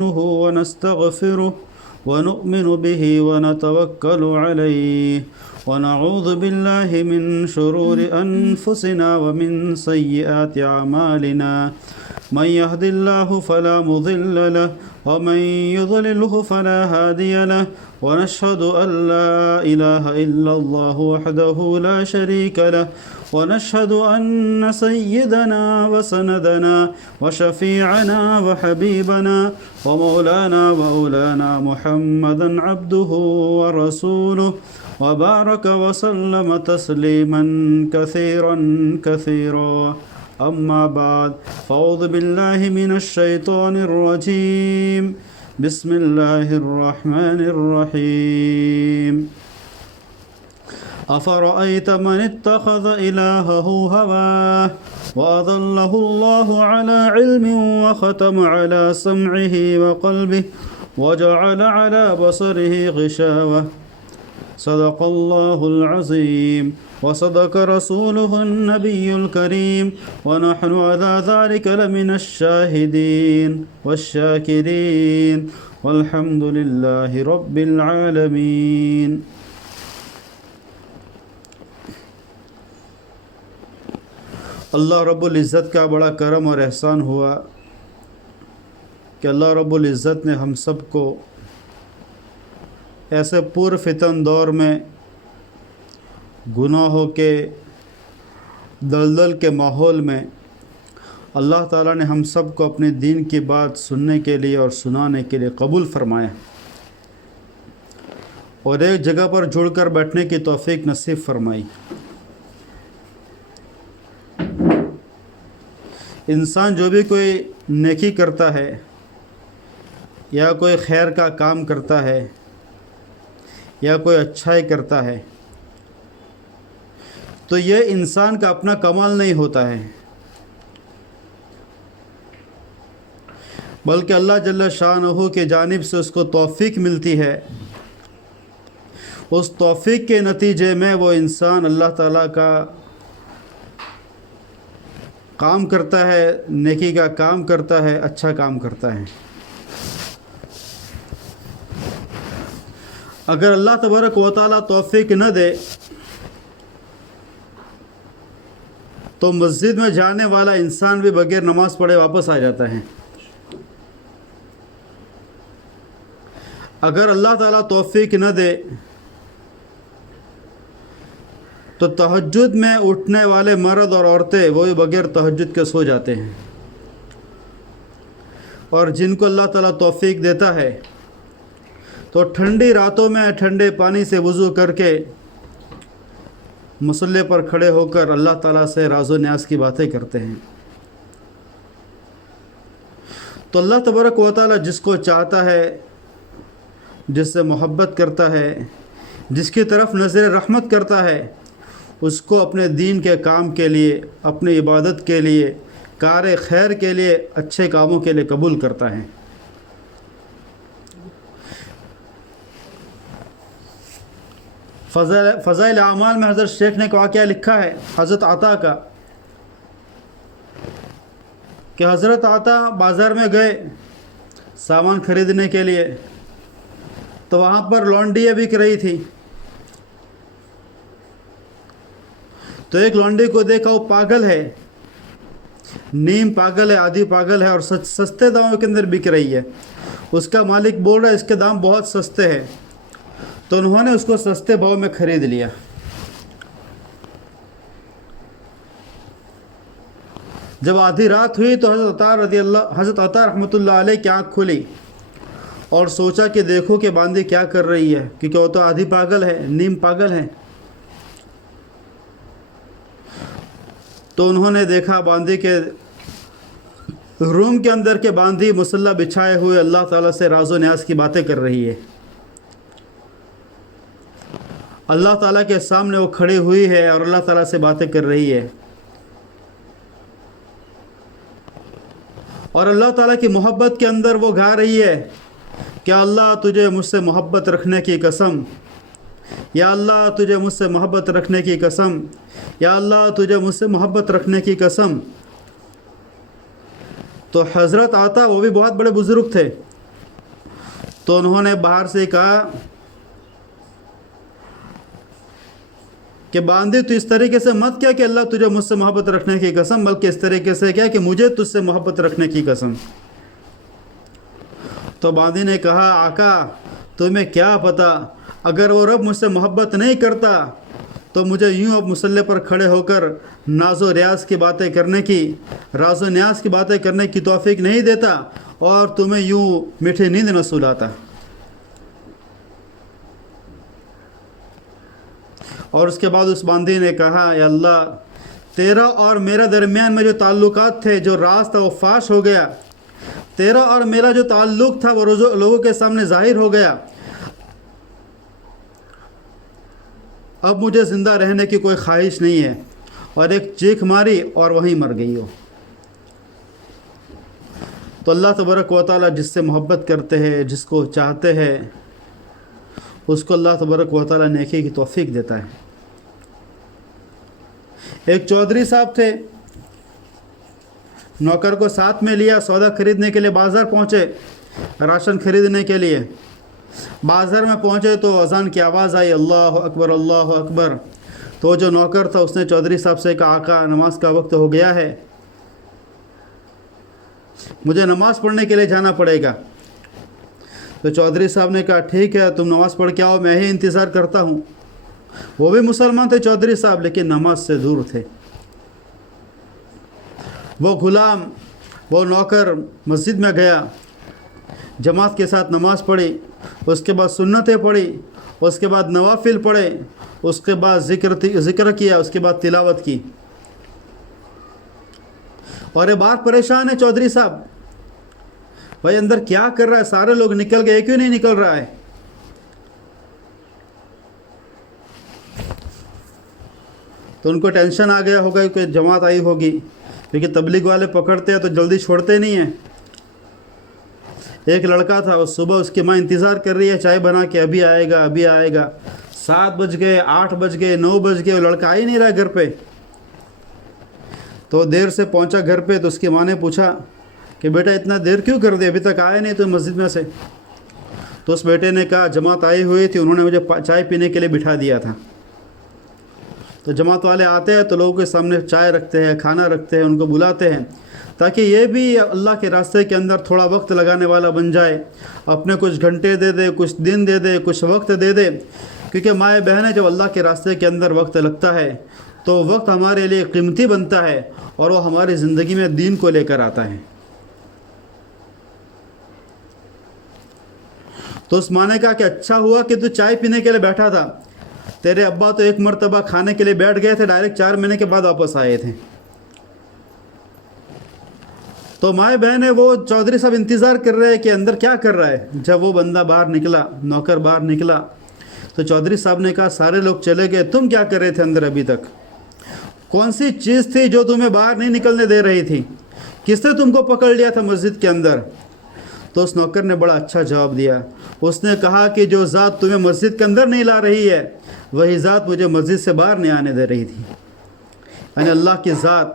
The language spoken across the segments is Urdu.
ونستغفره ونؤمن به ونتوكل عليه ونعوذ بالله من شرور أنفسنا ومن سيئات أعمالنا من يهد الله فلا مضل له ومن يضلله فلا هادي له ونشهد أن لا إله إلا الله وحده لا شريك له ونشهد أن سيدنا وسندنا وشفيعنا وحبيبنا ومولانا وأولانا محمدا عبده ورسوله وبارك وسلم تسليما كثيرا كثيرا أما بعد فأعوذ بالله من الشيطان الرجيم بسم الله الرحمن الرحيم أفرأيت من اتخذ إلهه هواه وأضله الله على علم وختم على سمعه وقلبه وجعل على بصره غشاوة صدق الله العظيم وصدق رسوله النبي الكريم ونحن على ذلك لمن الشاهدين والشاكرين والحمد لله رب العالمين. اللہ رب العزت کا بڑا کرم اور احسان ہوا کہ اللہ رب العزت نے ہم سب کو ایسے پر فتن دور میں گناہوں کے دلدل کے ماحول میں اللہ تعالیٰ نے ہم سب کو اپنے دین کی بات سننے کے لیے اور سنانے کے لیے قبول فرمایا اور ایک جگہ پر جڑ کر بیٹھنے کی توفیق نصیب فرمائی. انسان جو بھی کوئی نیکی کرتا ہے یا کوئی خیر کا کام کرتا ہے یا کوئی اچھائی کرتا ہے تو یہ انسان کا اپنا کمال نہیں ہوتا ہے بلکہ اللہ جل شانہ کی جانب سے اس کو توفیق ملتی ہے. اس توفیق کے نتیجے میں وہ انسان اللہ تعالیٰ کا کام کرتا ہے، نیکی کا کام کرتا ہے، اچھا کام کرتا ہے. اگر اللہ تبارک و تعالیٰ توفیق نہ دے تو مسجد میں جانے والا انسان بھی بغیر نماز پڑھے واپس آ جاتا ہے. اگر اللہ تعالیٰ توفیق نہ دے تو تہجد میں اٹھنے والے مرد اور عورتیں وہ بھی بغیر تہجد کے سو جاتے ہیں. اور جن کو اللہ تعالیٰ توفیق دیتا ہے تو ٹھنڈی راتوں میں ٹھنڈے پانی سے وضو کر کے مصلے پر کھڑے ہو کر اللہ تعالیٰ سے راز و نیاز کی باتیں کرتے ہیں. تو اللہ تبارک و تعالیٰ جس کو چاہتا ہے، جس سے محبت کرتا ہے، جس کی طرف نظر رحمت کرتا ہے، اس کو اپنے دین کے کام کے لیے، اپنی عبادت کے لیے، کار خیر کے لیے، اچھے کاموں کے لیے قبول کرتا ہے. فضائل اعمال میں حضرت شیخ نے ایک واقعہ لکھا ہے حضرت عطا کا کہ حضرت عطا بازار میں گئے سامان خریدنے کے لیے تو وہاں پر لونڈیاں بک رہی تھی. تو ایک لونڈی کو دیکھا، وہ پاگل ہے، نیم پاگل ہے، آدھی پاگل ہے اور سستے داموں کے اندر بک رہی ہے. اس کا مالک بول رہا ہے اس کے دام بہت سستے ہیں، تو انہوں نے اس کو سستے بھاؤ میں خرید لیا. جب آدھی رات ہوئی تو حضرت عطا رحمۃ اللہ علیہ کی آنکھ کھلی اور سوچا کہ دیکھو کہ باندی کیا کر رہی ہے، کیونکہ وہ تو آدھی پاگل ہے، نیم پاگل ہے. تو انہوں نے دیکھا باندی کے روم کے اندر کے باندی مصلی بچھائے ہوئے اللہ تعالیٰ سے راز و نیاز کی باتیں کر رہی ہے. اللہ تعالیٰ کے سامنے وہ کھڑی ہوئی ہے اور اللہ تعالیٰ سے باتیں کر رہی ہے اور اللہ تعالیٰ کی محبت کے اندر وہ گا رہی ہے کہ اللہ تجھے مجھ سے محبت رکھنے کی قسم، یا اللہ تجھے مجھ سے محبت رکھنے کی قسم، یا اللہ تجھے مجھ سے محبت رکھنے کی قسم. تو حضرت عطا وہ بھی بہت بڑے بزرگ تھے، تو انہوں نے باہر سے کہا کہ باندی تو اس طریقے سے مت کیا کہ اللہ تجھے مجھ سے محبت رکھنے کی قسم، بلکہ اس طریقے سے کیا کہ مجھے تجھ سے محبت رکھنے کی قسم۔ تو باندی نے کہا آقا تمہیں کیا پتا، اگر وہ رب مجھ سے محبت نہیں کرتا تو مجھے یوں اب مصلی پر کھڑے ہو کر ناز و ریاض کی باتیں کرنے کی، راز و نیاز کی باتیں کرنے کی توفیق نہیں دیتا اور تمہیں یوں میٹھی نیند نہ سلاتا۔ اور اس کے بعد اس باندی نے کہا یا اللہ تیرا اور میرا درمیان میں جو تعلقات تھے، جو راز تھا وہ فاش ہو گیا، تیرا اور میرا جو تعلق تھا وہ لوگوں کے سامنے ظاہر ہو گیا، اب مجھے زندہ رہنے کی کوئی خواہش نہیں ہے۔ اور ایک چیخ ماری اور وہیں مر گئی ہو۔ تو اللہ تبارک و تعالیٰ جس سے محبت کرتے ہیں، جس کو چاہتے ہیں، اس کو اللہ تبارک و تعالیٰ نیکی کی توفیق دیتا ہے۔ ایک چودھری صاحب تھے، نوکر کو ساتھ میں لیا، سودا خریدنے کے لیے بازار پہنچے، راشن خریدنے کے لیے بازار میں پہنچے تو اذان کی آواز آئی، اللہ اکبر اللہ اکبر۔ تو جو نوکر تھا اس نے چودھری صاحب سے کہا آقا نماز کا وقت ہو گیا ہے، مجھے نماز پڑھنے کے لیے جانا پڑے گا۔ تو چودھری صاحب نے کہا ٹھیک ہے تم نماز پڑھ کے آؤ، میں ہی انتظار کرتا ہوں۔ وہ بھی مسلمان تھے چودھری صاحب، لیکن نماز سے دور تھے۔ وہ غلام، وہ نوکر مسجد میں گیا، جماعت کے ساتھ نماز پڑھی، اس کے بعد سنتیں پڑھی، اس کے بعد نوافل پڑھے، اس کے بعد ذکر کیا، اس کے بعد تلاوت کی۔ اور یہ بات پریشان ہے چودھری صاحب، بھائی اندر کیا کر رہا ہے، سارے لوگ نکل گئے کیوں نہیں نکل رہا ہے؟ تو ان کو ٹینشن آ گیا ہوگا کہ جماعت آئی ہوگی، کیونکہ تبلیغ والے پکڑتے ہیں تو جلدی چھوڑتے نہیں ہیں۔ ایک لڑکا تھا، وہ صبح اس کی ماں انتظار کر رہی ہے چائے بنا کے، ابھی آئے گا ابھی آئے گا۔ 7 بج گئے، 8 بج گئے، 9 بج گئے، وہ لڑکا آ ہی نہیں رہا گھر پہ۔ تو دیر سے پہنچا گھر پہ تو اس کی ماں نے پوچھا کہ بیٹا اتنا دیر کیوں کر دیا، ابھی تک آیا نہیں تو مسجد میں سے؟ تو اس بیٹے نے کہا جماعت آئی ہوئی تھی، انہوں نے مجھے چائے پینے کے لیے بٹھا دیا تھا۔ تو جماعت والے آتے ہیں تو لوگوں کے سامنے چائے رکھتے ہیں، کھانا رکھتے ہیں، ان کو بلاتے ہیں تاکہ یہ بھی اللہ کے راستے کے اندر تھوڑا وقت لگانے والا بن جائے، اپنے کچھ گھنٹے دے دے، کچھ دن دے دے، کچھ وقت دے دے۔ کیونکہ مائیں بہنیں جب اللہ کے راستے کے اندر وقت لگتا ہے تو وقت ہمارے لیے قیمتی بنتا ہے اور وہ ہماری زندگی میں دین کو لے کر آتا ہے۔ تو اس ماں نے کہا کہ اچھا ہوا کہ تو چائے پینے کے لیے بیٹھا تھا، تیرے ابا تو ایک مرتبہ کھانے کے لیے بیٹھ گئے تھے، ڈائریکٹ 4 مہینے کے بعد واپس آئے تھے۔ تو مائیں بہنیں وہ چودھری صاحب انتظار کر رہے ہیں کہ اندر کیا کر رہا ہے۔ جب وہ بندہ باہر نکلا، نوکر باہر نکلا، تو چودھری صاحب نے کہا سارے لوگ چلے گئے، تم کیا کر رہے تھے اندر ابھی تک؟ کون سی چیز تھی جو تمہیں باہر نہیں نکلنے دے رہی تھی؟ کس نے تم کو پکڑ لیا تھا مسجد کے اندر؟ تو اس نوکر نے بڑا اچھا جواب دیا، اس نے کہا کہ جو ذات تمہیں مسجد کے اندر نہیں لا رہی ہے وہی ذات مجھے مسجد سے باہر نہیں آنے دے رہی تھی، یعنی اللہ کی ذات۔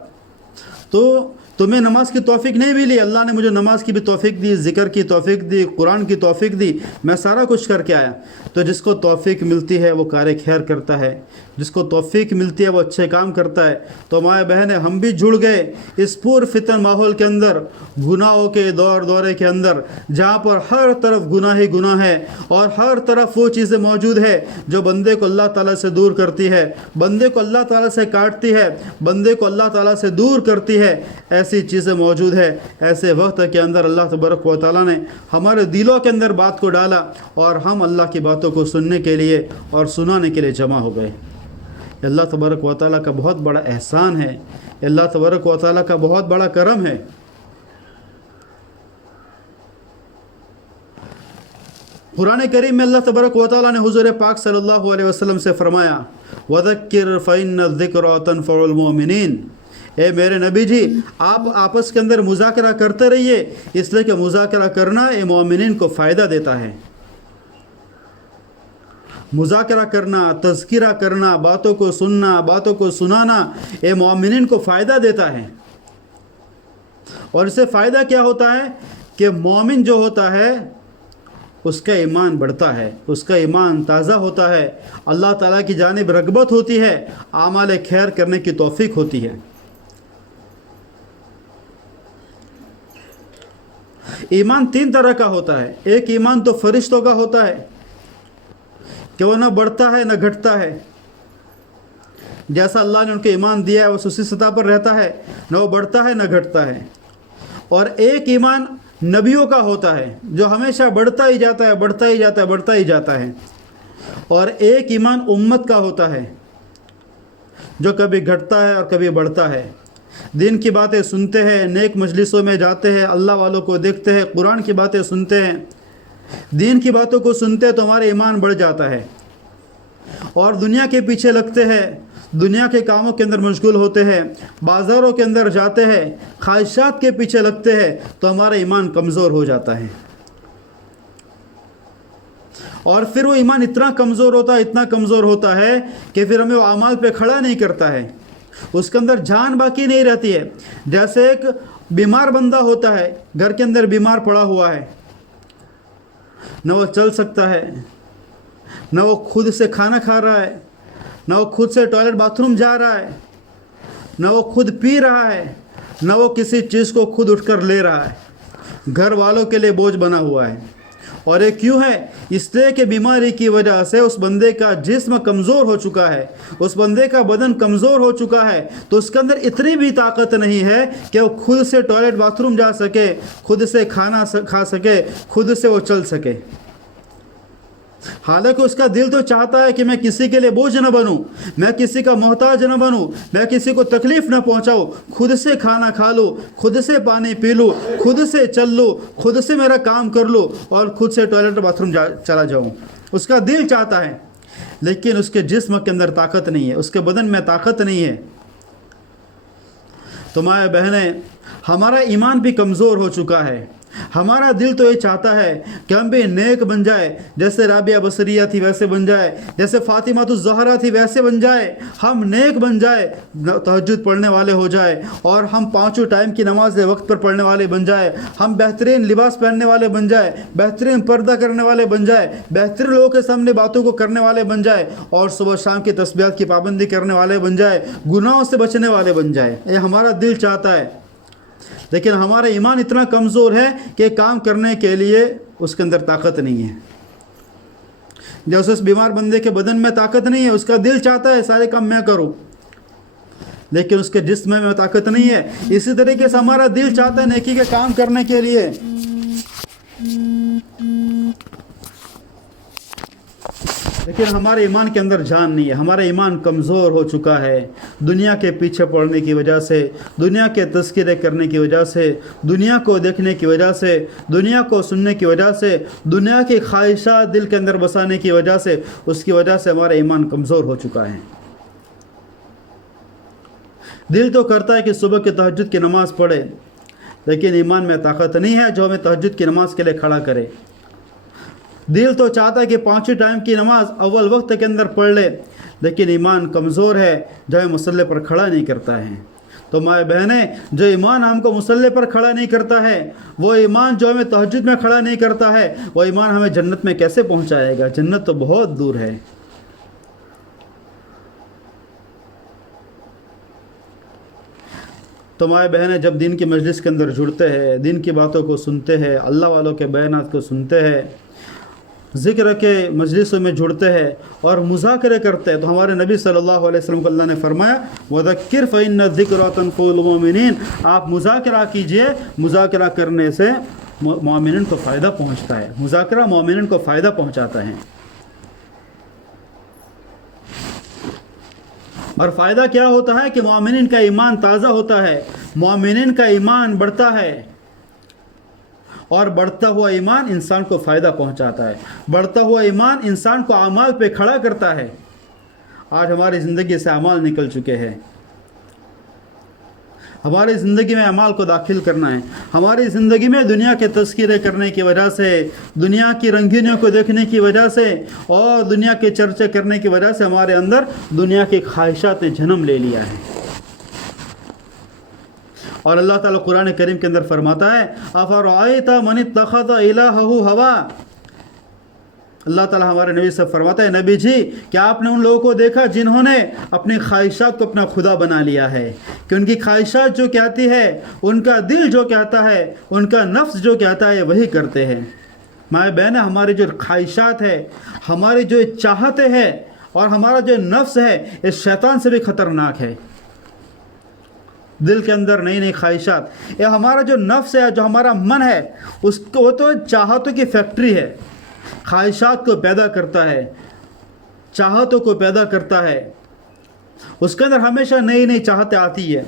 تو تمہیں نماز کی توفیق نہیں ملی، اللہ نے مجھے نماز کی بھی توفیق دی، ذکر کی توفیق دی، قرآن کی توفیق دی، میں سارا کچھ کر کے آیا۔ تو جس کو توفیق ملتی ہے وہ کار خیر کرتا ہے، جس کو توفیق ملتی ہے وہ اچھے کام کرتا ہے۔ تو مائیں بہنیں ہم بھی جڑ گئے اس پور فتن ماحول کے اندر، گناہوں کے دورے کے اندر، جہاں پر ہر طرف گناہ ہی گناہ ہے اور ہر طرف وہ چیزیں موجود ہے جو بندے کو اللہ تعالیٰ سے دور کرتی ہے، بندے کو اللہ تعالیٰ سے کاٹتی ہے، بندے کو اللہ تعالیٰ سے دور کرتی ہے۔ ایسی چیزیں موجود ہے۔ ایسے وقت کے اندر اللہ تبارک و تعالیٰ نے ہمارے دلوں کے اندر بات کو ڈالا اور ہم اللہ کی باتوں کو سننے کے لیے اور سنانے کے لیے جمع ہو گئے۔ اللہ تبارک و تعالیٰ کا بہت بڑا احسان ہے، اللہ تبارک و تعالیٰ کا بہت بڑا کرم ہے۔ قرآن کریم میں اللہ تبارک و تعالیٰ نے حضور پاک صلی اللہ علیہ وسلم سے فرمایا وَذَكِّرْ فَإِنَّ الذِّكْرَىٰ تَنفَعُ الْمُؤْمِنِينَ، اے میرے نبی جی آپ آپس کے اندر مذاکرہ کرتے رہیے، اس لیے کہ مذاکرہ کرنا اے مومنین کو فائدہ دیتا ہے۔ مذاکرہ کرنا، تذکرہ کرنا، باتوں کو سننا، باتوں کو سنانا اے مومنین کو فائدہ دیتا ہے۔ اور اس سے فائدہ کیا ہوتا ہے کہ مومن جو ہوتا ہے اس کا ایمان بڑھتا ہے، اس کا ایمان تازہ ہوتا ہے، اللہ تعالیٰ کی جانب رغبت ہوتی ہے، اعمال خیر کرنے کی توفیق ہوتی ہے۔ ایمان 3 طرح کا ہوتا ہے۔ ایک ایمان تو فرشتوں کا ہوتا ہے کہ وہ نہ بڑھتا ہے نہ گھٹتا ہے، جیسا اللہ نے ان کو ایمان دیا ہے وہ اسی سطح پر رہتا ہے، نہ وہ بڑھتا ہے نہ گھٹتا ہے۔ اور ایک ایمان نبیوں کا ہوتا ہے جو ہمیشہ بڑھتا ہی جاتا ہے، بڑھتا ہی جاتا ہے، بڑھتا ہی جاتا ہے۔ اور ایک ایمان امت کا ہوتا ہے جو کبھی گھٹتا ہے اور کبھی بڑھتا ہے۔ دین کی باتیں سنتے ہیں، نیک مجلسوں میں جاتے ہیں، اللہ والوں کو دیکھتے ہیں، قرآن کی باتیں سنتے ہیں، دین کی باتوں کو سنتے ہیں تو ہمارا ایمان بڑھ جاتا ہے۔ اور دنیا کے پیچھے لگتے ہیں، دنیا کے کاموں کے اندر مشغول ہوتے ہیں، بازاروں کے اندر جاتے ہیں، خواہشات کے پیچھے لگتے ہیں تو ہمارا ایمان کمزور ہو جاتا ہے۔ اور پھر وہ ایمان اتنا کمزور ہوتا ہے، اتنا کمزور ہوتا ہے کہ پھر ہمیں وہ اعمال پہ کھڑا نہیں کرتا ہے، اس کے اندر جان باقی نہیں رہتی ہے۔ جیسے ایک بیمار بندہ ہوتا ہے، گھر کے اندر بیمار پڑا ہوا ہے، نہ وہ چل سکتا ہے، نہ وہ خود سے کھانا کھا رہا ہے، نہ وہ خود سے ٹوائلٹ باتھ روم جا رہا ہے، نہ وہ خود پی رہا ہے، نہ وہ کسی چیز کو خود اٹھ کر لے رہا ہے، گھر والوں کے لیے بوجھ بنا ہوا ہے۔ اور یہ کیوں ہے؟ اس لیے کہ بیماری کی وجہ سے اس بندے کا جسم کمزور ہو چکا ہے، اس بندے کا بدن کمزور ہو چکا ہے، تو اس کے اندر اتنی بھی طاقت نہیں ہے کہ وہ خود سے ٹوائلٹ باتھ روم جا سکے، خود سے کھانا کھا سکے، خود سے وہ چل سکے۔ حالانکہ اس کا دل تو چاہتا ہے کہ میں کسی کے لیے بوجھ نہ بنوں، میں کسی کا محتاج نہ بنوں، میں کسی کو تکلیف نہ پہنچاؤں، خود سے کھانا کھا لوں، خود سے پانی پی لوں، خود سے چل لوں، خود سے میرا کام کر لوں اور خود سے ٹوائلٹ باتھ روم چلا جاؤں۔ اس کا دل چاہتا ہے، لیکن اس کے جسم کے اندر طاقت نہیں ہے، اس کے بدن میں طاقت نہیں ہے۔ تو مائیں بہنیں، ہمارا ایمان بھی کمزور ہو چکا ہے۔ ہمارا دل تو یہ چاہتا ہے کہ ہم بھی نیک بن جائے، جیسے رابعہ بصریہ تھی ویسے بن جائے، جیسے فاطمہ الزہرا تھی ویسے بن جائے، ہم نیک بن جائے، تہجد پڑھنے والے ہو جائے، اور ہم 5 ٹائم کی نماز وقت پر پڑھنے والے بن جائے، ہم بہترین لباس پہننے والے بن جائے، بہترین پردہ کرنے والے بن جائے، بہترین لوگوں کے سامنے باتوں کو کرنے والے بن جائے، اور صبح شام کی تسبیحات کی پابندی کرنے والے بن جائے، گناہوں سے بچنے والے بن جائے۔ یہ ہمارا دل چاہتا ہے، لیکن ہمارا ایمان اتنا کمزور ہے کہ کام کرنے کے لیے اس کے اندر طاقت نہیں ہے۔ جیسے اس بیمار بندے کے بدن میں طاقت نہیں ہے، اس کا دل چاہتا ہے سارے کام میں کروں، لیکن اس کے جسم میں طاقت نہیں ہے۔ اسی طریقے سے ہمارا دل چاہتا ہے نیکی کے کام کرنے کے لیے، لیکن ہمارے ایمان کے اندر جان نہیں ہے، ہمارا ایمان کمزور ہو چکا ہے۔ دنیا کے پیچھے پڑنے کی وجہ سے، دنیا کے تذکرے کرنے کی وجہ سے، دنیا کو دیکھنے کی وجہ سے، دنیا کو سننے کی وجہ سے، دنیا کی خواہشات دل کے اندر بسانے کی وجہ سے، اس کی وجہ سے ہمارا ایمان کمزور ہو چکا ہے۔ دل تو کرتا ہے کہ صبح کی تہجد کی نماز پڑھے، لیکن ایمان میں طاقت نہیں ہے جو ہمیں تہجد کی نماز کے لیے کھڑا کرے۔ دل تو چاہتا ہے کہ 5 ٹائم کی نماز اول وقت کے اندر پڑھ لے، لیکن ایمان کمزور ہے جو ہمیں مصلی پر کھڑا نہیں کرتا ہے۔ تو مائیں بہنیں، جو ایمان ہم کو مصلی پر کھڑا نہیں کرتا ہے، وہ ایمان جو ہمیں تہجد میں کھڑا نہیں کرتا ہے، وہ ایمان ہمیں جنت میں کیسے پہنچائے گا؟ جنت تو بہت دور ہے۔ تو مائیں بہنیں، جب دین کی مجلس کے اندر جڑتے ہیں، دین کی باتوں کو سنتے ہیں، اللہ والوں کے بیانات کو سنتے ہیں، ذکر کے مجلسوں میں جڑتے ہیں اور مذاکرے کرتے ہیں، تو ہمارے نبی صلی اللہ علیہ وسلم کو اللہ نے فرمایا وَذَكِّرْ فَإِنَّ الذِّكْرَ تَنفَعُ الْمُؤْمِنِينَ، آپ مذاکرہ کیجئے، مذاکرہ کرنے سے مومنین کو فائدہ پہنچتا ہے، مذاکرہ مومنین کو فائدہ پہنچاتا ہے۔ اور فائدہ کیا ہوتا ہے کہ مومنین کا ایمان تازہ ہوتا ہے، مومنین کا ایمان بڑھتا ہے، اور بڑھتا ہوا ایمان انسان کو فائدہ پہنچاتا ہے، بڑھتا ہوا ایمان انسان کو اعمال پہ کھڑا کرتا ہے۔ آج ہماری زندگی سے اعمال نکل چکے ہیں، ہماری زندگی میں اعمال کو داخل کرنا ہے، ہماری زندگی میں دنیا کے تذکرے کرنے کی وجہ سے، دنیا کی رنگینیوں کو دیکھنے کی وجہ سے اور دنیا کے چرچے کرنے کی وجہ سے ہمارے اندر دنیا کی خواہشات نے جنم لے لیا ہے۔ اور اللہ تعالیٰ قرآن کریم کے اندر فرماتا ہے أَفَرَأَيْتَ مَنِ اتَّخَذَ إِلَٰهَهُ هَوَاهُ، اللہ تعالیٰ ہمارے نبی سے فرماتا ہے، نبی جی کیا آپ نے ان لوگوں کو دیکھا جنہوں نے اپنی خواہشات کو اپنا خدا بنا لیا ہے، کہ ان کی خواہشات جو کہتی ہے، ان کا دل جو کہتا ہے، ان کا نفس جو کہتا ہے وہی کرتے ہیں۔ مائیں بہن، ہماری جو خواہشات ہے، ہماری جو چاہتے ہیں اور ہمارا جو نفس ہے، اس شیطان سے بھی خطرناک ہے۔ دل کے اندر نئی نئی خواہشات، یہ ہمارا جو نفس ہے، جو ہمارا من ہے، اس کو وہ تو چاہتوں کی فیکٹری ہے، خواہشات کو پیدا کرتا ہے، چاہتوں کو پیدا کرتا ہے، اس کے اندر ہمیشہ نئی نئی چاہتیں آتی ہے۔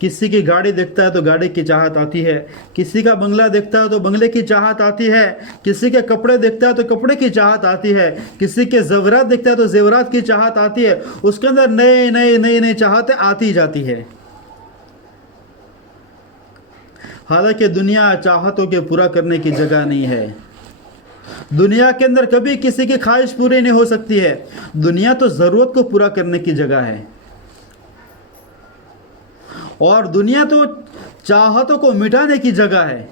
کسی کی گاڑی دیکھتا ہے تو گاڑی کی چاہت آتی ہے، کسی کا بنگلہ دیکھتا ہے تو بنگلے کی چاہت آتی ہے، کسی کے کپڑے دیکھتا ہے تو کپڑے کی چاہت آتی ہے، کسی کے زیورات دیکھتا ہے تو زیورات کی چاہت آتی ہے۔ اس کے اندر نئی چاہتیں آتی جاتی ہے۔ حالانکہ دنیا چاہتوں کے پورا کرنے کی جگہ نہیں ہے۔ دنیا کے اندر کبھی کسی کی خواہش پوری نہیں ہو سکتی ہے۔ دنیا تو ضرورت کو پورا کرنے کی جگہ ہے، اور دنیا تو چاہتوں کو مٹانے کی جگہ ہے،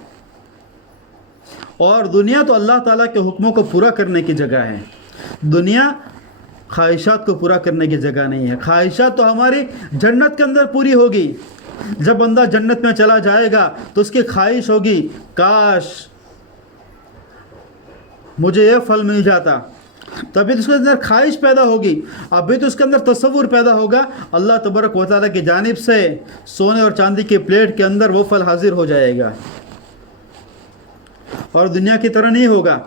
اور دنیا تو اللہ تعالیٰ کے حکموں کو پورا کرنے کی جگہ ہے۔ دنیا خواہشات کو پورا کرنے کی جگہ نہیں ہے۔ خواہشات تو ہماری جنت کے اندر پوری ہوگی۔ جب بندہ جنت میں چلا جائے گا تو اس کی خواہش ہوگی، کاش مجھے یہ پھل مل جاتا۔ تبھی تو اس کے اندر خواہش پیدا ہوگی، ابھی تو اس کے اندر تصور پیدا ہوگا، اللہ تبارک و تعالیٰ کی جانب سے سونے اور چاندی کی پلیٹ کے اندر وہ پھل حاضر ہو جائے گا، اور دنیا کی طرح نہیں ہوگا۔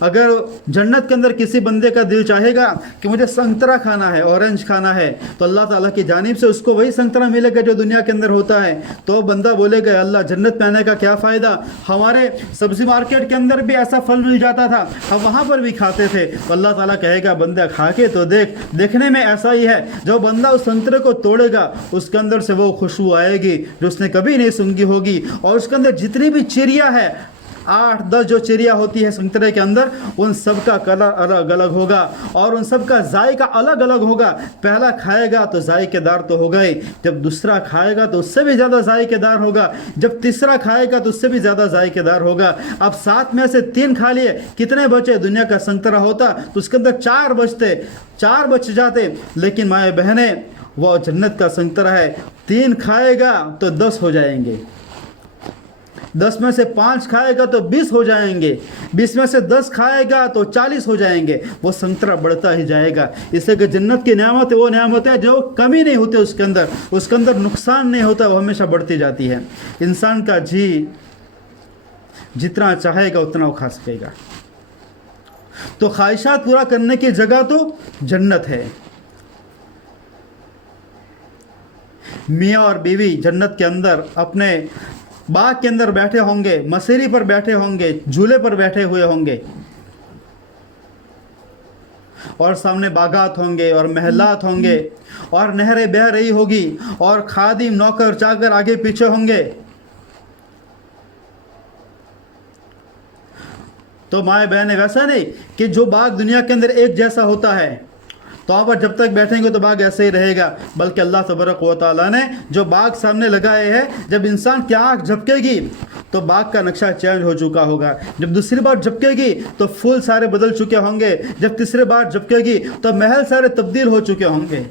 اگر جنت کے اندر کسی بندے کا دل چاہے گا کہ مجھے سنترا کھانا ہے، اورنج کھانا ہے، تو اللہ تعالیٰ کی جانب سے اس کو وہی سنترا ملے گا جو دنیا کے اندر ہوتا ہے۔ تو بندہ بولے گا، اللہ جنت میں آنے کا کیا فائدہ، ہمارے سبزی مارکیٹ کے اندر بھی ایسا پھل مل جاتا تھا، ہم وہاں پر بھی کھاتے تھے۔ تو اللہ تعالیٰ کہے گا، بندہ کھا کے تو دیکھ، دیکھنے میں ایسا ہی ہے۔ جو بندہ اس سنترے کو توڑے گا اس کے اندر سے وہ خوشبو آئے گی جو اس نے کبھی نہیں سونگھی ہوگی، اور اس کے اندر جتنی بھی چڑیا ہے، 8-10 جو چڑیا ہوتی ہے سنترے کے اندر، ان سب کا کلر الگ الگ ہوگا اور ان سب کا ذائقہ الگ الگ ہوگا۔ پہلا کھائے گا تو ذائقے دار تو ہوگا ہی، جب دوسرا کھائے گا تو اس سے بھی زیادہ ذائقے دار ہوگا، جب تیسرا کھائے گا تو اس سے بھی زیادہ ذائقے دار ہوگا۔ اب 7 میں سے 3 کھا لیے، کتنے بچے؟ دنیا کا سنترا ہوتا تو اس کے اندر 4 بچ جاتے، لیکن مائیں بہنیں وہ جنت کا سنترا ہے، 3 کھائے گا تو 10 ہو جائیں گے، 10 میں سے 5 کھائے گا تو 20 ہو جائیں گے، 20 میں سے 10 کھائے گا تو 40 ہو جائیں گے۔ وہ سنترا بڑھتا ہی جائے گا، اس لیے کہ جنت کی نعمت وہ نعمت ہے جو کمی نہیں ہوتی، اس کے اندر نقصان نہیں ہوتا، وہ ہمیشہ بڑھتی جاتی ہے۔ انسان کا جی جتنا چاہے گا اتنا وہ کھا سکے گا۔ تو خواہشات پورا کرنے کی جگہ تو جنت ہے۔ میاں اور بیوی جنت کے اندر اپنے باغ کے اندر بیٹھے ہوں گے، مسیری پر بیٹھے ہوں گے، جھولے پر بیٹھے ہوئے ہوں گے، اور سامنے باغات ہوں گے اور محلات ہوں گے، اور نہریں بہہ رہی ہوگی، اور خادم نوکر چاکر آگے پیچھے ہوں گے۔ تو مائیں بہنیں ویسا نہیں کہ جو باغ دنیا کے اندر ایک جیسا ہوتا ہے تو وہاں پر جب تک بیٹھیں گے تو باغ ایسے ہی رہے گا، بلکہ اللہ تبارک و تعالیٰ نے جو باغ سامنے لگائے ہیں، جب انسان کی آنکھ جھپکے گی تو باغ کا نقشہ چینج ہو چکا ہوگا، جب دوسری بار جھپکے گی تو پھول سارے بدل چکے ہوں گے، جب تیسری بار جھپکے گی تو محل سارے تبدیل ہو چکے ہوں گے۔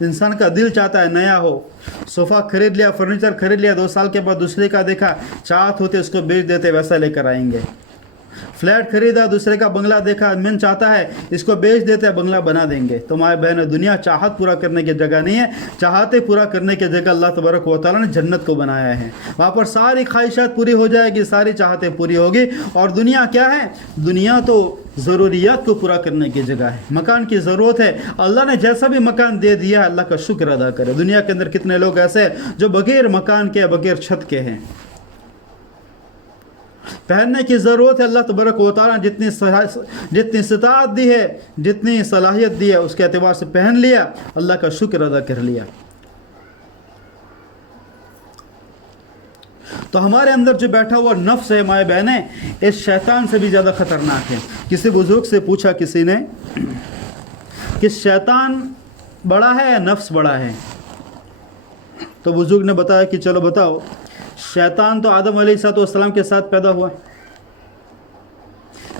انسان کا دل چاہتا ہے نیا ہو، صوفہ خرید لیا، فرنیچر خرید لیا، 2 سال کے بعد دوسرے کا دیکھا، چاہت ہوتے اس کو بیچ دیتے، ویسا لے کر آئیں گے۔ فلیٹ خریدا، دوسرے کا بنگلہ دیکھا، من چاہتا ہے اس کو بیچ دیتے ہیں، بنگلہ بنا دیں گے۔ تو مائیں بہنیں، دنیا چاہت پورا کرنے کی جگہ نہیں ہے، چاہتے پورا کرنے کی جگہ اللہ تبارک و تعالیٰ نے جنت کو بنایا ہے۔ وہاں پر ساری خواہشات پوری ہو جائے گی، ساری چاہتیں پوری ہوگی۔ اور دنیا کیا ہے؟ دنیا تو ضروریات کو پورا کرنے کی جگہ ہے، مکان کی ضرورت ہے، اللہ نے جیسا بھی مکان دے دیا ہے اللہ کا شکر ادا کرے۔ دنیا کے اندر کتنے لوگ ایسے ہیں جو بغیر مکان کے، بغیر چھت کے ہیں۔ پہننے کی ضرورت ہے، اللہ تبارک و تعالیٰ نے جتنی استطاعت دی ہے، جتنی صلاحیت دی ہے، اس کے اعتبار سے پہن لیا، اللہ کا شکر ادا کر لیا۔ تو ہمارے اندر جو بیٹھا ہوا نفس ہے مائیں بہنیں، اس شیطان سے بھی زیادہ خطرناک ہے۔ کسی بزرگ سے پوچھا کسی نے کہ شیطان بڑا ہے یا نفس بڑا ہے؟ تو بزرگ نے بتایا کہ چلو بتاؤ، شیطان تو آدم علیہ السلام کے ساتھ پیدا ہوا،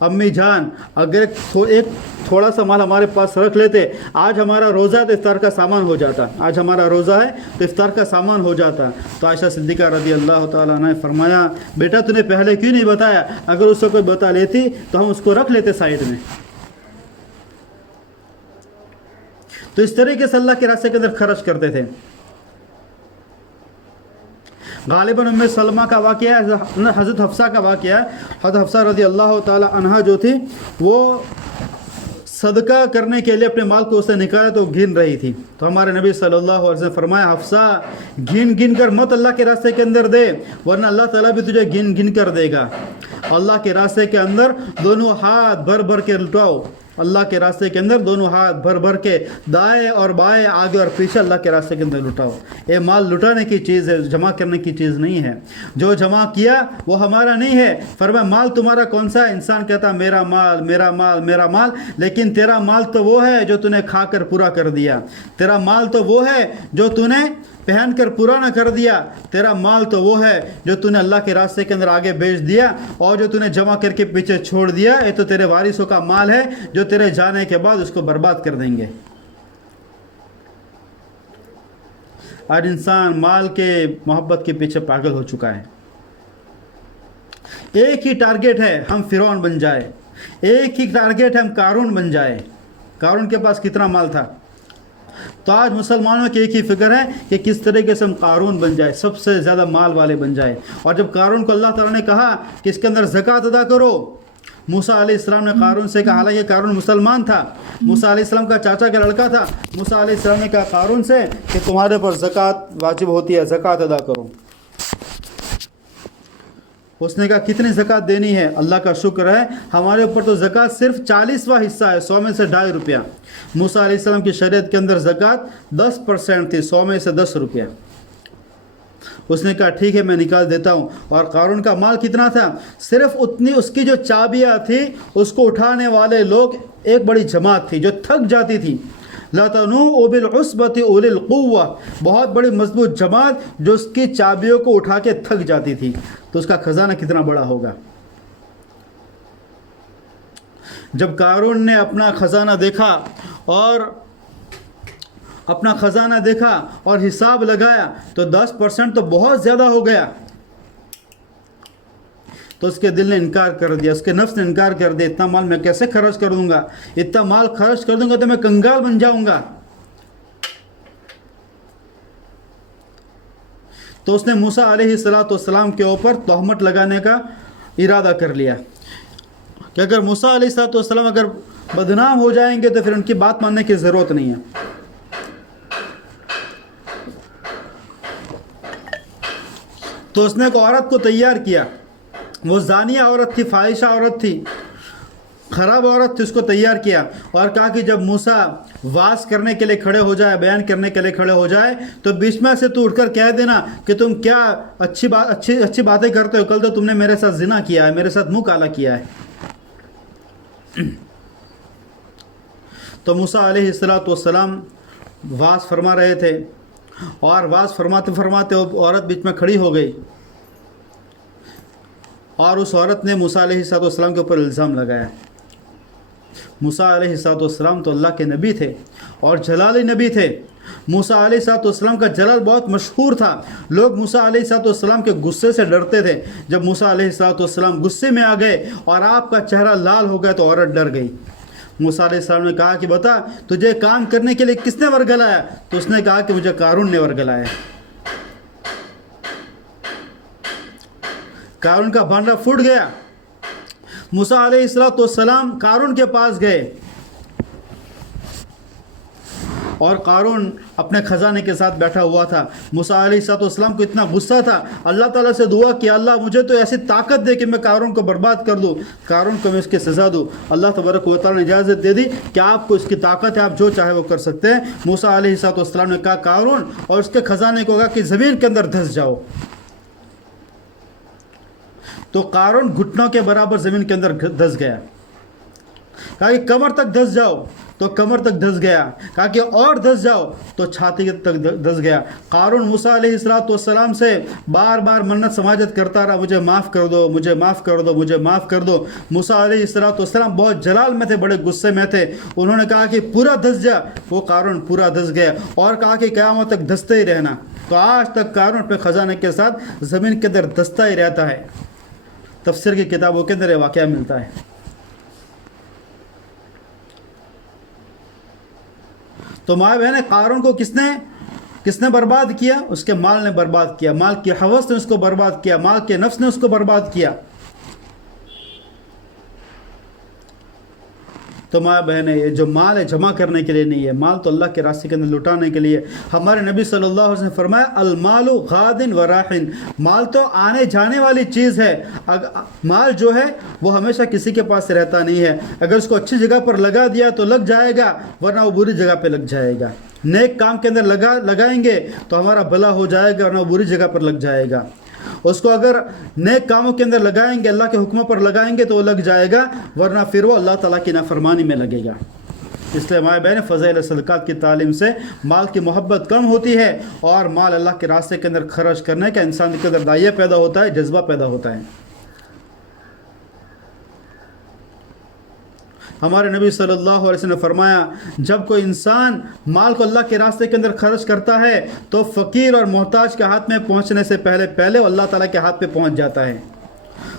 امی جان اگر ایک تھوڑا سا مال ہمارے پاس رکھ لیتے، آج ہمارا روزہ ہے تو افطار کا سامان ہو جاتا، آج ہمارا روزہ ہے تو افطار کا سامان ہو جاتا۔ تو عائشہ صدیقہ رضی اللہ تعالیٰ عنہ نے فرمایا بیٹا تو نے پہلے کیوں نہیں بتایا، اگر اس کو کوئی بتا لیتی تو ہم اس کو رکھ لیتے سائڈ میں۔ تو اس طریقے سے اللہ کے راستے کے اندر خرچ کرتے تھے۔ غالباً ام سلمہ کا واقعہ ہے، حضرت حفصہ کا واقعہ ہے۔ حضرت حفصہ رضی اللہ تعالی عنہا جو تھی وہ صدقہ کرنے کے لیے اپنے مال کو اسے نکالا تو گن رہی تھی، تو ہمارے نبی صلی اللہ علیہ وسلم فرمایا حفصہ گن گن کر مت اللہ کے راستے کے اندر دے، ورنہ اللہ تعالیٰ بھی تجھے گن گن کر دے گا۔ اللہ کے راستے کے اندر دونوں ہاتھ بھر بھر کے لٹاؤ، اللہ کے راستے کے اندر دونوں ہاتھ بھر بھر کے دائیں اور بائیں آگے اور پیچھے اللہ کے راستے کے اندر لٹاؤ۔ یہ مال لٹانے کی چیز ہے، جمع کرنے کی چیز نہیں ہے۔ جو جمع کیا وہ ہمارا نہیں ہے۔ فرمایا مال تمہارا کون سا ہے؟ انسان کہتا میرا مال میرا مال میرا مال، لیکن تیرا مال تو وہ ہے جو تو نے کھا کر پورا کر دیا، تیرا مال تو وہ ہے جو تو نے پہن کر پورا نہ کر دیا، تیرا مال تو وہ ہے جو تو نے اللہ کے راستے کے اندر آگے بیچ دیا، اور جو تو نے جمع کر کے پیچھے چھوڑ دیا یہ تو تیرے وارثوں کا مال ہے جو تیرے جانے کے بعد اس کو برباد کر دیں گے۔ آج انسان مال کے محبت کے پیچھے پاگل ہو چکا ہے۔ ایک ہی ٹارگیٹ ہے ہم فرعون بن جائے، ایک ہی ٹارگیٹ ہے ہم قارون بن جائے۔ قارون کے پاس کتنا مال تھا؟ تو آج مسلمانوں کی ایک ہی فکر ہے کہ کس طریقے سے ہم قارون بن جائے، سب سے زیادہ مال والے بن جائے۔ اور جب قارون کو اللہ تعالیٰ نے کہا کہ اس کے اندر زکوٰۃ ادا کرو، موسیٰ علیہ السلام نے قارون سے کہا، حالانکہ قارون مسلمان تھا، موسیٰ علیہ السلام کا چاچا کا لڑکا تھا، موسیٰ علیہ السلام نے کہا قارون سے کہ تمہارے پر زکوٰۃ واجب ہوتی ہے، زکوٰۃ ادا کرو۔ اس نے کہا کتنی زکوٰۃ دینی ہے؟ اللہ کا شکر ہے ہمارے اوپر تو زکوٰۃ صرف 40واں حصہ ہے، 100 میں سے 2.5 روپیہ۔ موسیٰ علیہ السلام کی شریعت کے اندر زکوٰۃ 10% تھی، 100 میں سے 10 روپیہ۔ اس نے کہا ٹھیک ہے میں نکال دیتا ہوں۔ اور قارون کا مال کتنا تھا؟ صرف اتنی اس کی جو چابیاں تھی اس کو اٹھانے والے لوگ ایک بڑی جماعت تھی جو تھک جاتی تھی۔ لا تنوء بالعصبة اولي القوة، بہت بڑی مضبوط جماعت جو اس کی چابیوں کو اٹھا کے تھک جاتی تھی، تو اس کا خزانہ کتنا بڑا ہوگا۔ جب قارون نے اپنا خزانہ دیکھا اور حساب لگایا تو 10% تو بہت زیادہ ہو گیا، تو اس کے دل نے انکار کر دیا، اس کے نفس نے انکار کر دیا، اتنا مال میں کیسے خرچ کر دوں گا، اتنا مال خرچ کر دوں گا تو میں کنگال بن جاؤں گا۔ تو اس نے موسیٰ علیہ السلام کے اوپر تہمت لگانے کا ارادہ کر لیا کہ اگر موسیٰ علیہ السلام اگر بدنام ہو جائیں گے تو پھر ان کی بات ماننے کی ضرورت نہیں ہے۔ تو اس نے ایک عورت کو تیار کیا، وہ زانیہ عورت تھی، فاحشہ عورت تھی، خراب عورت تھی، اس کو تیار کیا اور کہا کہ جب موسیٰ واز کرنے کے لیے کھڑے ہو جائے، بیان کرنے کے لیے کھڑے ہو جائے تو بیچ میں سے تو اٹھ کر کہہ دینا کہ تم کیا اچھی باتیں کرتے ہو، کل تو تم نے میرے ساتھ زنا کیا ہے، میرے ساتھ منہ کالا کیا ہے۔ تو موسیٰ علیہ السلام واز فرما رہے تھے اور واز فرماتے فرماتے عورت بیچ میں کھڑی ہو گئی اور اس عورت نے موسیٰ علیہ السلام کے اوپر الزام لگایا۔ موسیٰ علیہ السلام تو اللہ کے نبی تھے اور جلالی نبی تھے۔ موسیٰ علیہ السلام کا جلال بہت مشہور تھا، لوگ موسیٰ علیہ السلام کے غصے سے ڈرتے تھے۔ جب موسیٰ علیہ السلام غصے میں آ گئے اور آپ کا چہرہ لال ہو گیا تو عورت ڈر گئی۔ موسیٰ علیہ السلام نے کہا کہ بتا تجھے کام کرنے کے لیے کس نے ورگلایا؟ تو اس نے کہا کہ مجھے قارون نے ورگلایا۔ قارون کا بھانڈا پھوٹ گیا۔ موسیٰ علیہ السلام قارون کے پاس گئے اور قارون اپنے خزانے کے ساتھ بیٹھا ہوا تھا۔ موسیٰ علیہ السلام کو اتنا غصہ تھا، اللہ تعالیٰ سے دعا کہ اللہ مجھے تو ایسی طاقت دے کہ میں قارون کو برباد کر دوں، قارون کو میں اس کی سزا دوں۔ اللہ تبارک و تعالیٰ نے اجازت دے دی کہ آپ کو اس کی طاقت ہے، آپ جو چاہے وہ کر سکتے ہیں۔ موسیٰ علیہ السلام نے کہا قارون اور اس کے خزانے کو کہا کہ زمین کے اندر دھس جاؤ۔ تو قارون گھٹنوں کے برابر زمین کے اندر دھس گیا۔ کہا کہ کمر تک دھس جاؤ تو کمر تک دھس گیا، کہا کہ اور دھس جاؤ تو چھاتی تک دھس گیا۔ قارون موسیٰ علیہ السلام سے بار بار منت سماجت کرتا رہا، مجھے معاف کر دو، مجھے معاف کر دو، مجھے معاف کر دو۔ موسیٰ علیہ السلام بہت جلال میں تھے، بڑے غصے میں تھے، انہوں نے کہا کہ پورا دھس جا، وہ قارون پورا دھس گیا، اور کہا کہ قیامت تک دھستے ہی رہنا۔ تو آج تک قارون پہ خزانے کے ساتھ زمین کے اندر دھستا ہی رہتا ہے۔ تفسیر کی کتابوں کے اندر یہ واقعہ ملتا ہے۔ تو ماں بہن قارون کو کس نے برباد کیا؟ اس کے مال نے برباد کیا، مال کی ہوس نے اس کو برباد کیا، مال کے نفس نے اس کو برباد کیا۔ تو ماں بہنیں، یہ جو مال ہے جمع کرنے کے لیے نہیں ہے، مال تو اللہ کے راستے کے اندر لٹانے کے لیے۔ ہمارے نبی صلی اللہ علیہ وسلم نے فرمایا المال غاد و راحن، مال تو آنے جانے والی چیز ہے، مال جو ہے وہ ہمیشہ کسی کے پاس رہتا نہیں ہے۔ اگر اس کو اچھی جگہ پر لگا دیا تو لگ جائے گا، ورنہ وہ بری جگہ پہ لگ جائے گا۔ نیک کام کے اندر لگائیں گے تو ہمارا بھلا ہو جائے گا، ورنہ وہ بری جگہ پر لگ جائے گا۔ اس کو اگر نیک کاموں کے اندر لگائیں گے، اللہ کے حکموں پر لگائیں گے تو وہ لگ جائے گا، ورنہ پھر وہ اللہ تعالیٰ کی نافرمانی میں لگے گا۔ اس لیے مائیں بہن، فضائل صدقات کی تعلیم سے مال کی محبت کم ہوتی ہے، اور مال اللہ کے راستے کے اندر خرچ کرنے کا انسان کے اندر دائیہ پیدا ہوتا ہے، جذبہ پیدا ہوتا ہے۔ ہمارے نبی صلی اللہ علیہ وسلم نے فرمایا، جب کوئی انسان مال کو اللہ کے راستے کے اندر خرچ کرتا ہے تو فقیر اور محتاج کے ہاتھ میں پہنچنے سے پہلے وہ اللہ تعالیٰ کے ہاتھ پہ پہنچ جاتا ہے۔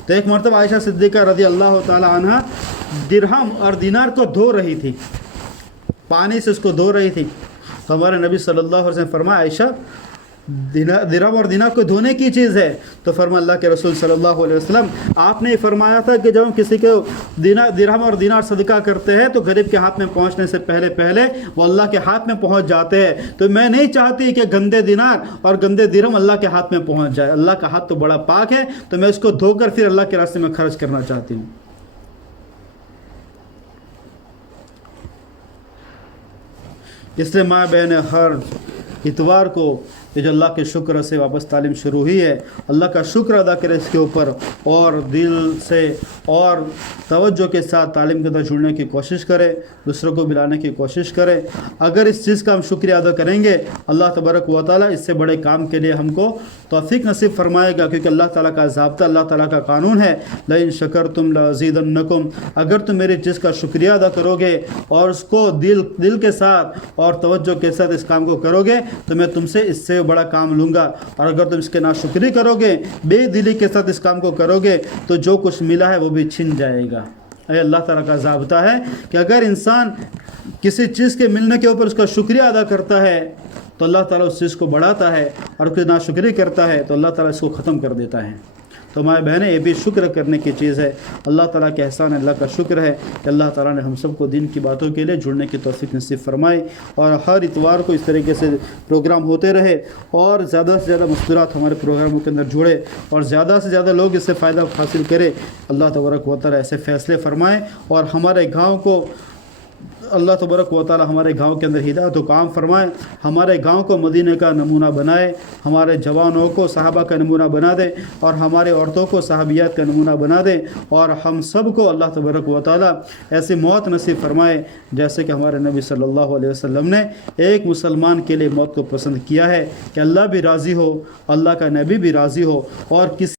تو ایک مرتبہ عائشہ صدیقہ رضی اللہ تعالی عنہ درہم اور دینار کو دھو رہی تھی، پانی سے اس کو دھو رہی تھی۔ تو ہمارے نبی صلی اللہ علیہ وسلم نے فرمایا، عائشہ درہم اور دینار کو دھونے کی چیز ہے؟ تو فرمایا اللہ کے رسول صلی اللہ علیہ وسلم، آپ نے فرمایا تھا کہ جب ہم کسی کو درہم اور دینار صدقہ کرتے ہیں تو غریب کے ہاتھ میں پہنچنے سے پہلے وہ اللہ کے ہاتھ میں پہنچ جاتے ہیں۔ تو میں نہیں چاہتی کہ گندے دینار اور گندے درہم اللہ کے ہاتھ میں پہنچ جائے، اللہ کا ہاتھ تو بڑا پاک ہے، تو میں اس کو دھو کر پھر اللہ کے راستے میں خرچ کرنا چاہتی ہوں۔ اس لیے ماں بہن، ہر اتوار کو یہ جو اللہ کے شکر سے واپس تعلیم شروع ہوئی ہے، اللہ کا شکر ادا کرے اس کے اوپر، اور دل سے اور توجہ کے ساتھ تعلیم کے اندر جڑنے کی کوشش کرے، دوسروں کو ملانے کی کوشش کرے۔ اگر اس چیز کا ہم شکریہ ادا کریں گے، اللہ تبارک و تعالیٰ اس سے بڑے کام کے لیے ہم کو توفیق نصیب فرمائے گا، کیونکہ اللہ تعالیٰ کا ضابطہ، اللہ تعالیٰ کا قانون ہے، لئن شکرتم لازیدنکم، اگر تم میری چیز کا شکریہ ادا کرو گے اور اس کو دل کے ساتھ اور توجہ کے ساتھ اس کام کو کرو گے تو میں تم سے اس سے بڑا کام لوں گا، اور اگر تم اس کے ناشکری کرو گے، بے دلی کے ساتھ اس کام کو کرو گے تو جو کچھ ملا ہے وہ بھی چھن جائے گا۔ اللہ تعالیٰ کا ضابطہ ہے کہ اگر انسان کسی چیز کے ملنے کے اوپر اس کا شکریہ ادا کرتا ہے تو اللہ تعالیٰ اس چیز کو بڑھاتا ہے، اور اگر ناشکری کرتا ہے تو اللہ تعالیٰ اس کو ختم کر دیتا ہے۔ تو مائیں بہنیں، یہ بھی شکر کرنے کی چیز ہے۔ اللہ تعالیٰ کے احسان، اللہ کا شکر ہے کہ اللہ تعالیٰ نے ہم سب کو دین کی باتوں کے لیے جڑنے کی توفیق نصیب فرمائے، اور ہر اتوار کو اس طریقے سے پروگرام ہوتے رہے، اور زیادہ سے زیادہ مستورات ہمارے پروگراموں کے اندر جڑے، اور زیادہ سے زیادہ لوگ اس سے فائدہ حاصل کرے۔ اللہ تبارک و تعالیٰ ایسے فیصلے فرمائے، اور ہمارے گاؤں کو اللہ تبارک و تعالی ہمارے گاؤں کے اندر ہدایت و کام فرمائے، ہمارے گاؤں کو مدینے کا نمونہ بنائے، ہمارے جوانوں کو صحابہ کا نمونہ بنا دے، اور ہمارے عورتوں کو صحابیات کا نمونہ بنا دے، اور ہم سب کو اللہ تبارک و تعالی ایسی موت نصیب فرمائے جیسے کہ ہمارے نبی صلی اللہ علیہ وسلم نے ایک مسلمان کے لیے موت کو پسند کیا ہے، کہ اللہ بھی راضی ہو، اللہ کا نبی بھی راضی ہو، اور کس